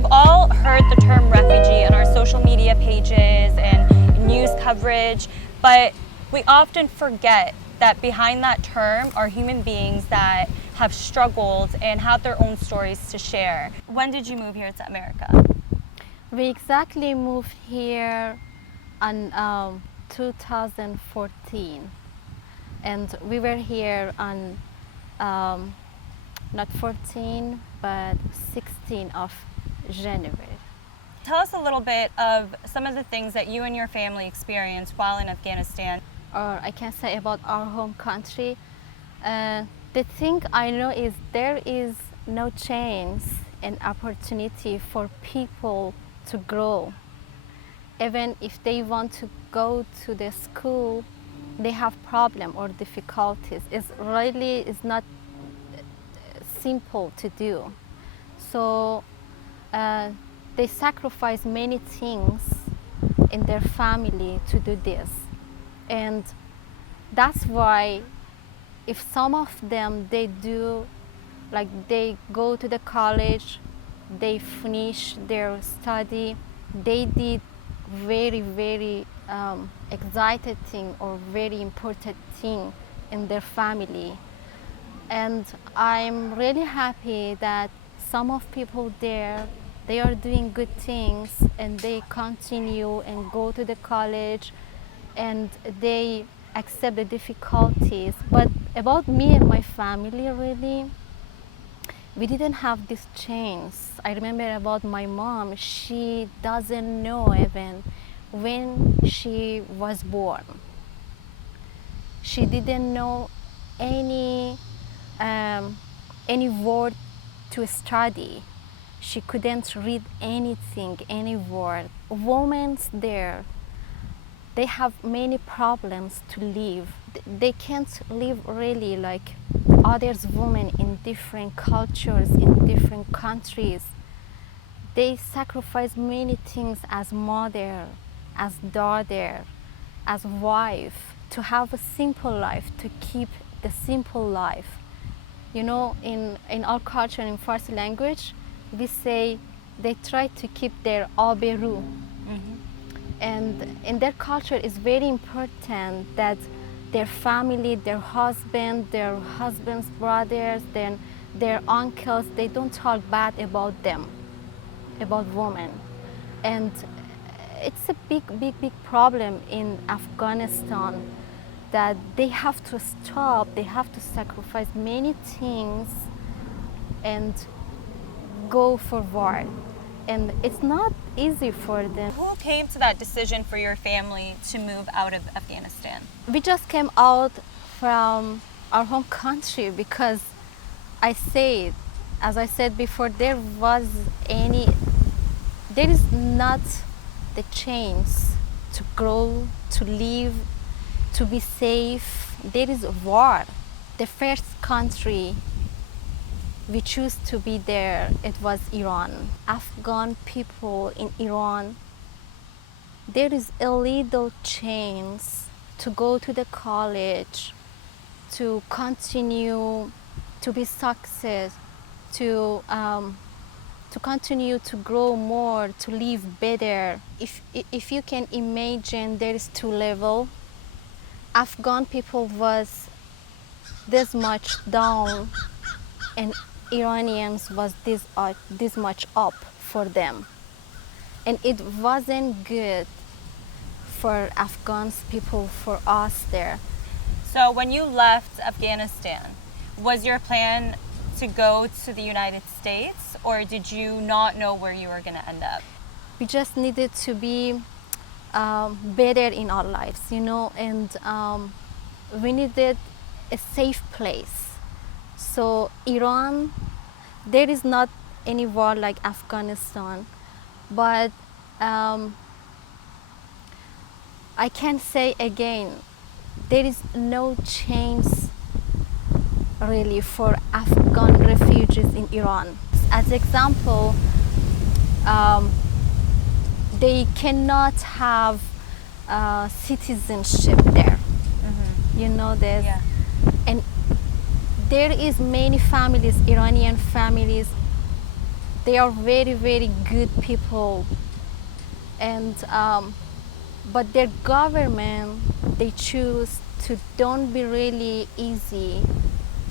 We've all heard the term refugee on our social media pages and news coverage, but we often forget that behind that term are human beings that have struggled and have their own stories to share. When did you move here to America? We exactly moved here in 2014, and we were here on not 14 but 16 of January. Tell us a little bit of some of the things that you and your family experienced while in Afghanistan. Or I can say about our home country. The thing I know is there is no chance and opportunity for people to grow. Even if they want to go to the school, they have problem or difficulties. It's not simple to do. So they sacrifice many things in their family to do this. And that's why if some of them they do, like they go to the college, they finish their study, they did very excited thing or very important thing in their family. And I'm really happy that some of people there, they are doing good things and they continue and go to the college and they accept the difficulties. But about me and my family, really, we didn't have this chance. I remember about my mom, she doesn't know even when she was born. She didn't know any word to study. She couldn't read anything, any word. Women there, they have many problems to live. They can't live really like others women in different cultures, in different countries. They sacrifice many things as mother, as daughter, as wife, to have a simple life, to keep the simple life. You know, in our culture, in Farsi language, we say they try to keep their aberu. And in their culture, it's very important that their family, their husband's brothers, then their uncles, they don't talk bad about them, about women. And it's a big problem in Afghanistan that they have to stop, they have to sacrifice many things and go forward. And it's not easy for them. Who came to that decision for your family to move out of Afghanistan? We just came out from our home country because as I said before, there is not the chance to grow, to live, to be safe. There is a war. The first country we choose to be there, it was Iran. Afghan people in Iran, there is a little chance to go to the college, to continue to be success, to continue to grow more, to live better. If you can imagine, there is two levels. Afghan people was this much down, and Iranians was this much up for them, and it wasn't good for Afghans people, for us there. So when you left Afghanistan, was your plan to go to the United States, or did you not know where you were going to end up? We just needed to be better in our lives, you know, and we needed a safe place. So Iran, there is not any war like Afghanistan, but I can say again, there is no chance really for Afghan refugees in Iran. As example, they cannot have citizenship there. You know this? Yeah. And there is many families, Iranian families, They are very, very good people, and but their government, they choose to don't be really easy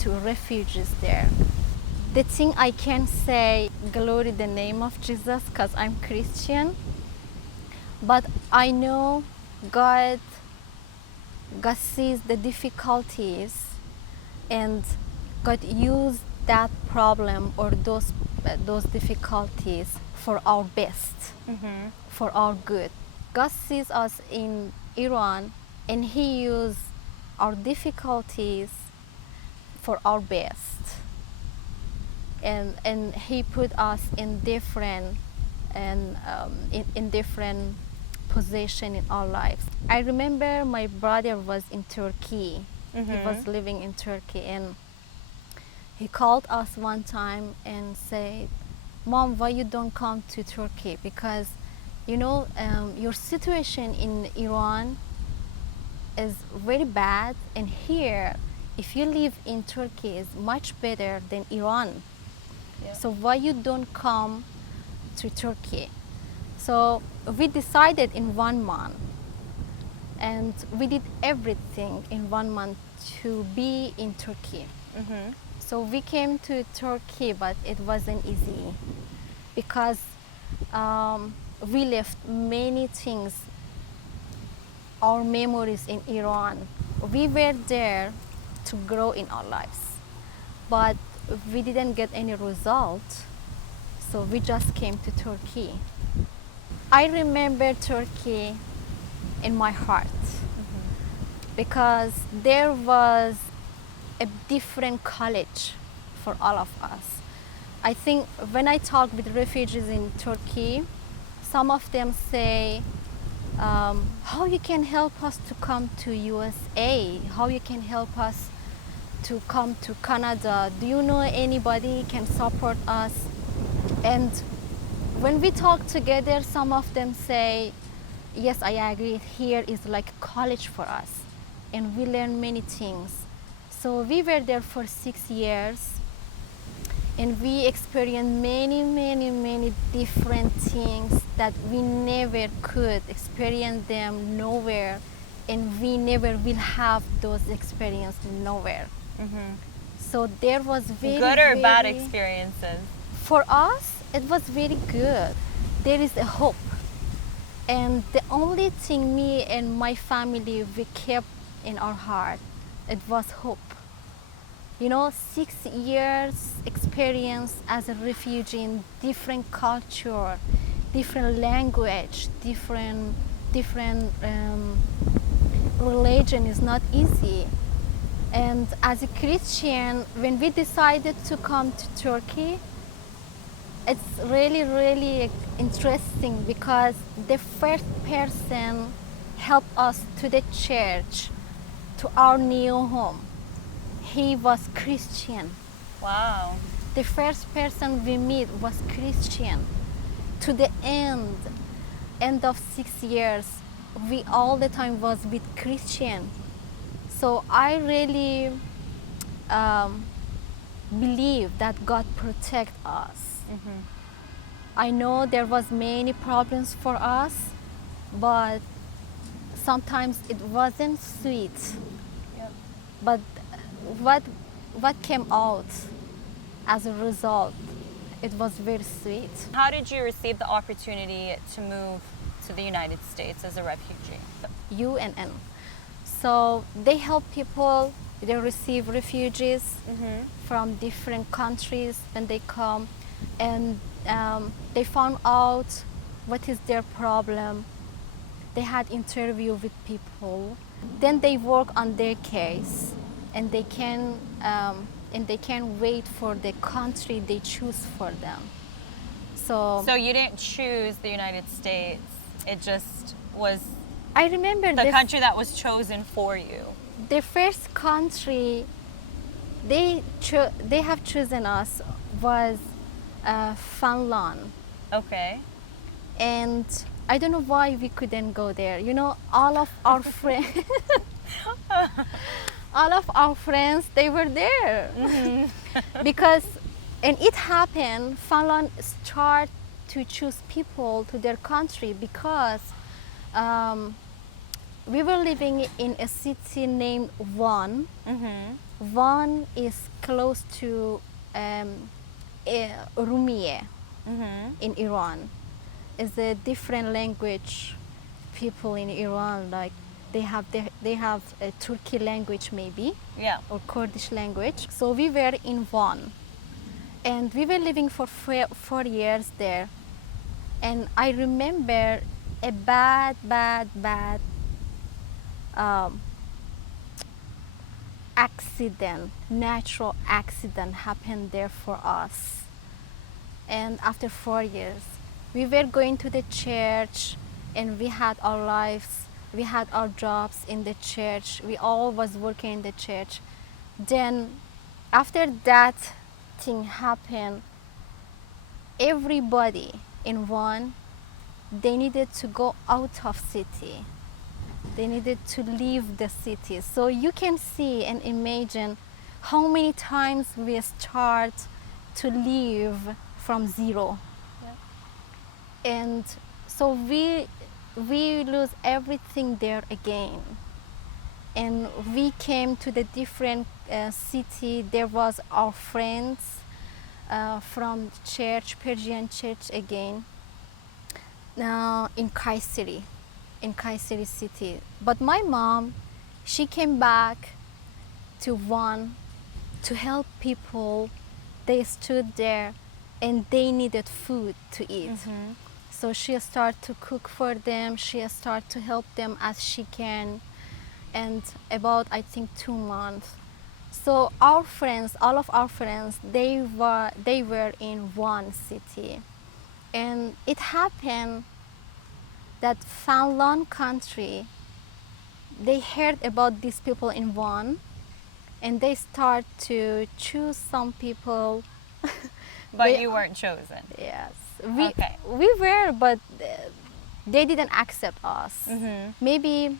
to refugees there. The thing I can say, glory the name of Jesus, because I'm Christian, but I know God, God sees the difficulties, and God used that problem or those difficulties for our best, for our good. God sees us in Iran, and He used our difficulties for our best, and He put us in different in different position in our lives. I remember my brother was in Turkey. He was living in Turkey, and he called us one time and said, "Mom, why you don't come to Turkey? Because, you know, your situation in Iran is very bad, and here, if you live in Turkey, is much better than Iran. Yeah. So why you don't come to Turkey?" So we decided in 1 month, and we did everything in 1 month to be in Turkey. So we came to Turkey, but it wasn't easy because we left many things, our memories in Iran. We were there to grow in our lives, but we didn't get any result, so we just came to Turkey. I remember Turkey in my heart because there was a different college for all of us. I think when I talk with refugees in Turkey, some of them say, how you can help us to come to USA? How you can help us to come to Canada? Do you know anybody can support us? And when we talk together, some of them say, yes, I agree, here is like college for us, and we learn many things. So we were there for 6 years, and we experienced many different things that we never could experience them nowhere, and we never will have those experiences nowhere. So there was very Good or bad very- experiences? For us, it was very good. There is a hope. And the only thing me and my family, we kept in our heart, it was hope. You know, 6 years experience as a refugee in different culture, different language, different religion is not easy. And as a Christian, when we decided to come to Turkey, it's really interesting because the first person helped us to the church, to our new home. He was Christian. Wow. The first person we meet was Christian. To the end of 6 years, we all the time was with Christian. So I really believe that God protect us. I know there was many problems for us, but sometimes it wasn't sweet. Yep. But what came out as a result, it was very sweet. How did you receive the opportunity to move to the United States as a refugee? UNN. So they help people, they receive refugees from different countries when they come, and they found out what is their problem. They had interview with people. Then they work on their case, and they can wait for the country they choose for them. So you didn't choose the United States. It just was I remember the country that was chosen for you. the first country they have chosen us was Finland. Okay. And I don't know why we couldn't go there. You know, all of our friends, all of our friends, they were there because And it happened, Finland start to choose people to their country because um, we were living in a city named Van. Van is close to Urumie in Iran. It's a different language. People in Iran, like they have a Turkic language maybe, Yeah. or Kurdish language. So we were in Van, and we were living for 4 years there. And I remember a bad um, accident, natural accident happened there for us. And after 4 years, we were going to the church, and we had our lives, we had our jobs in the church, we all was working in the church. Then after that thing happened, everybody in one, they needed to go out of city. They needed to leave the city. So you can see and imagine how many times we start to live from zero. Yeah. And so we lose everything there again. And we came to the different city. There was our friends from church, Persian church again, in Kayseri city. But my mom, she came back to Van to help people. They stood there and they needed food to eat. So she started to cook for them. She started to help them as she can. And about, I think, 2 months. So our friends, all of our friends, they were in one city. And it happened that Finland country, they heard about these people in one, and they start to choose some people. But you weren't chosen. Yes, Okay. we were, but they didn't accept us. Maybe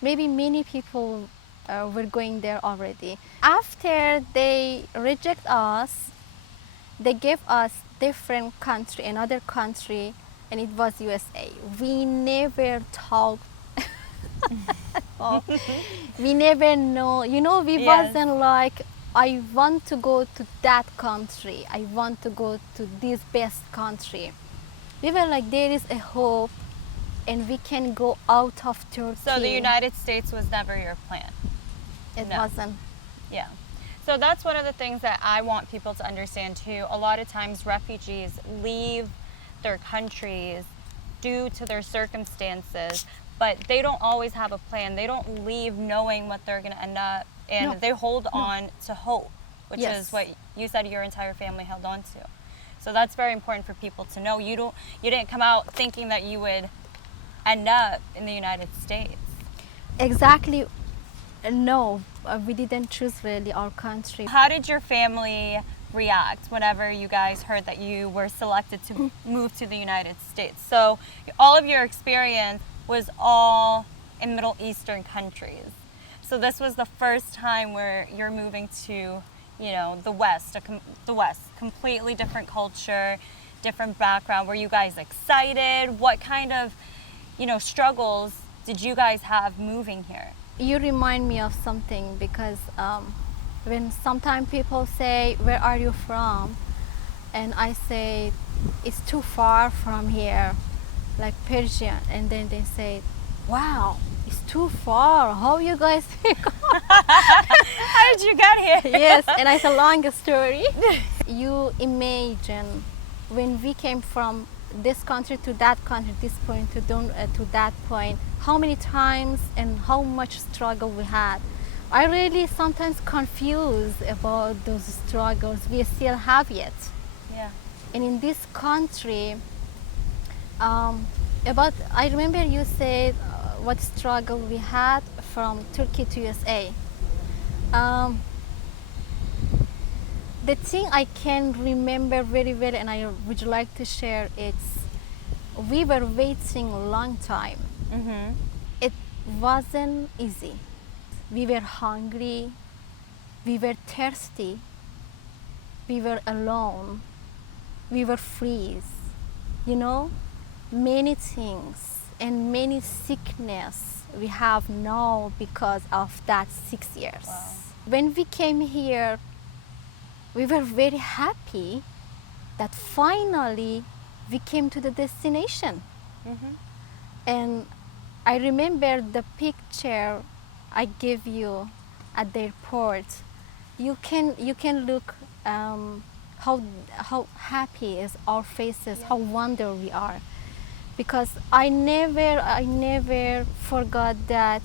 many people were going there already. After they reject us, they gave us different country, another country, and it was USA. We never talked. We never know. We Yes. wasn't like, I want to go to that country. I want to go to this best country. We were like, there is a hope, and we can go out of Turkey. So the United States was never your plan. It No. wasn't. Yeah. So that's one of the things that I want people to understand too. A lot of times refugees leave their countries due to their circumstances, but they don't always have a plan. They don't leave knowing what they're going to end up, and No. they hold on to hope, which Yes. is what you said your entire family held on to. So that's very important for people to know. You didn't come out thinking that you would end up in the United States. Exactly. No, we didn't choose really our country. How did your family react whenever you guys heard that you were selected to move to the United States? So all of your experience was all in Middle Eastern countries. So this was the first time where you're moving to, the West, completely different culture, different background. Were you guys excited? What kind of, struggles did you guys have moving here? You remind me of something, because when sometimes people say, where are you from? And I say, it's too far from here, like Persian. And then they say, wow, it's too far. How you guys How did you get here? Yes, and it's a long story. You imagine when we came from this country to that country, this point to that point, how many times and how much struggle we had. I really sometimes confused about those struggles we still have yet. Yeah. And in this country, I remember you said what struggle we had from Turkey to USA. The thing I can remember very well, and I would like to share, it's we were waiting a long time. It wasn't easy. We were hungry, we were thirsty, we were alone, we were free, you know, many things and many sickness we have now because of that 6 years. Wow. When we came here, we were very happy that finally we came to the destination. Mm-hmm. And I remember the picture I gave you at the airport. You can look how happy is our faces, how wonder we are, because I never forgot that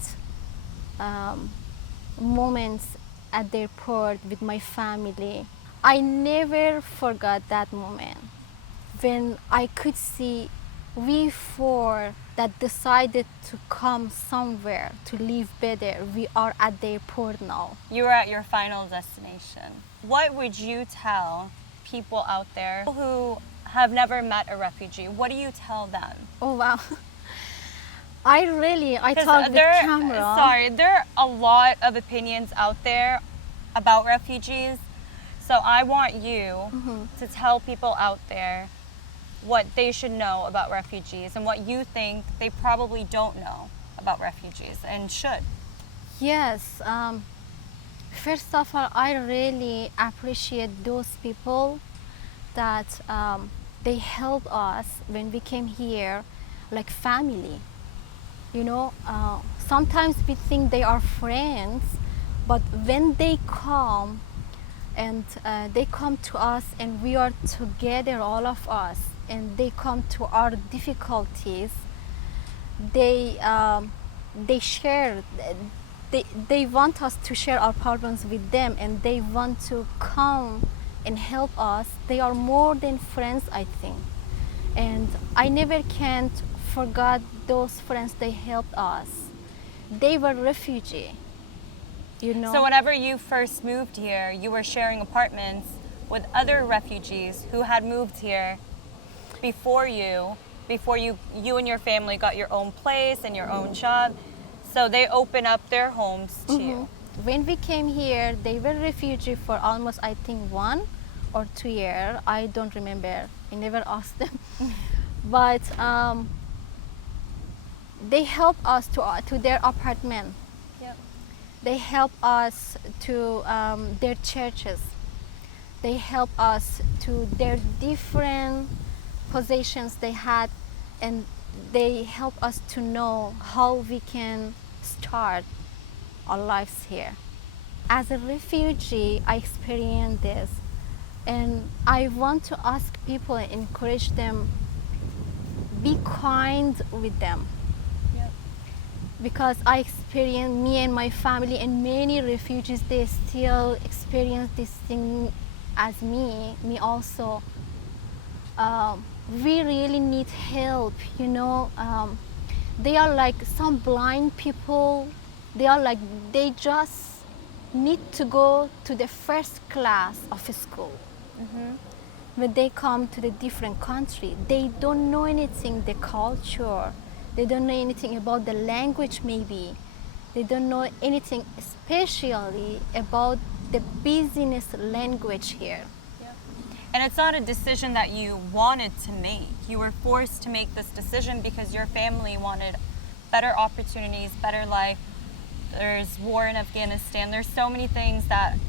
moments at the airport with my family. I never forgot that moment when I could see we four that decided to come somewhere to live better. We are at the airport now. You were at your final destination. What would you tell people out there who have never met a refugee? What do you tell them? Oh wow. I 'Cause talk with camera. Sorry, there are a lot of opinions out there about refugees. So I want you to tell people out there what they should know about refugees and what you think they probably don't know about refugees and should. Yes. First of all, I really appreciate those people that they help us when we came here, like family. You know, sometimes we think they are friends, but when they come and they come to us and we are together, all of us, and they come to our difficulties, they share. They want us to share our problems with them, and they want to come and help us. They are more than friends, I think. And I never can't forget those friends. They helped us. They were refugee, you know. So whenever you first moved here, you were sharing apartments with other refugees who had moved here before you and your family got your own place and your own job. So they open up their homes to you. When we came here, they were refugee for almost, I think, 1 or 2 years. I don't remember. I never asked them. But they help us to their apartment. Yep. They help us to their churches. They help us to their different possessions they had, and they help us to know how we can start our lives here. As a refugee, I experienced this, and I want to ask people and encourage them, be kind with them. Yep. Because I experienced, me and my family and many refugees, they still experience this thing as me also. We really need help, you know. They are like some blind people. They just need to go to the first class of school. When they come to the different country, they don't know anything, the culture. They don't know anything about the language maybe. They don't know anything especially about the business language here. And it's not a decision that you wanted to make. You were forced to make this decision because your family wanted better opportunities, better life. There's war in Afghanistan. There's so many things that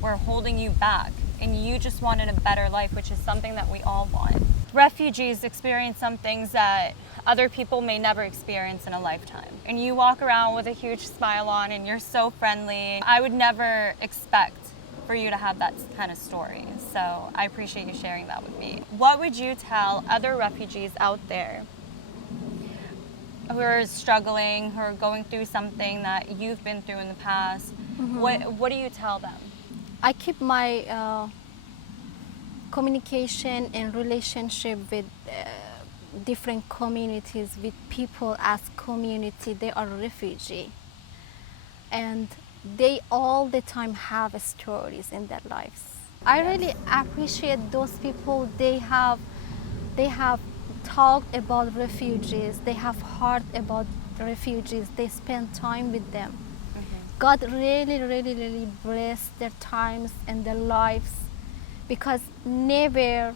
were holding you back, and you just wanted a better life, which is something that we all want. Refugees experience some things that other people may never experience in a lifetime. And you walk around with a huge smile on, and you're so friendly. I would never expect for you to have that kind of story. So I appreciate you sharing that with me. What would you tell other refugees out there who are struggling, who are going through something that you've been through in the past? What do you tell them? I keep my communication and relationship with different communities, with people as community. They are refugee, and they all the time have stories in their lives. I really appreciate those people. They have talked about refugees. They have heard about refugees. They spend time with them. God really bless their times and their lives, because never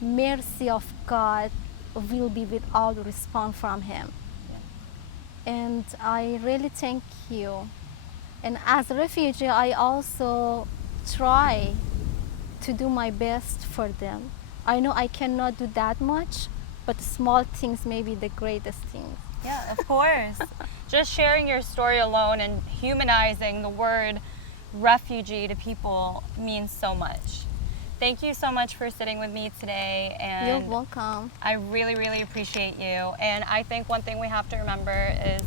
mercy of God will be without response from Him. And I really thank you. And as a refugee, I also try to do my best for them. I know I cannot do that much, but small things may be the greatest things. Yeah, of course. Just sharing your story alone and humanizing the word refugee to people means so much. Thank you so much for sitting with me today, and You're welcome. I really, really appreciate you. And I think one thing we have to remember is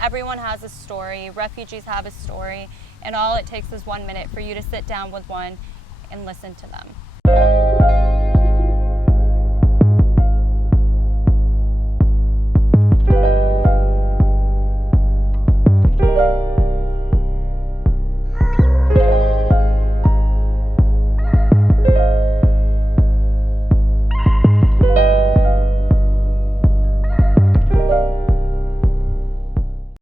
everyone has a story, refugees have a story, and all it takes is 1 minute for you to sit down with one and listen to them.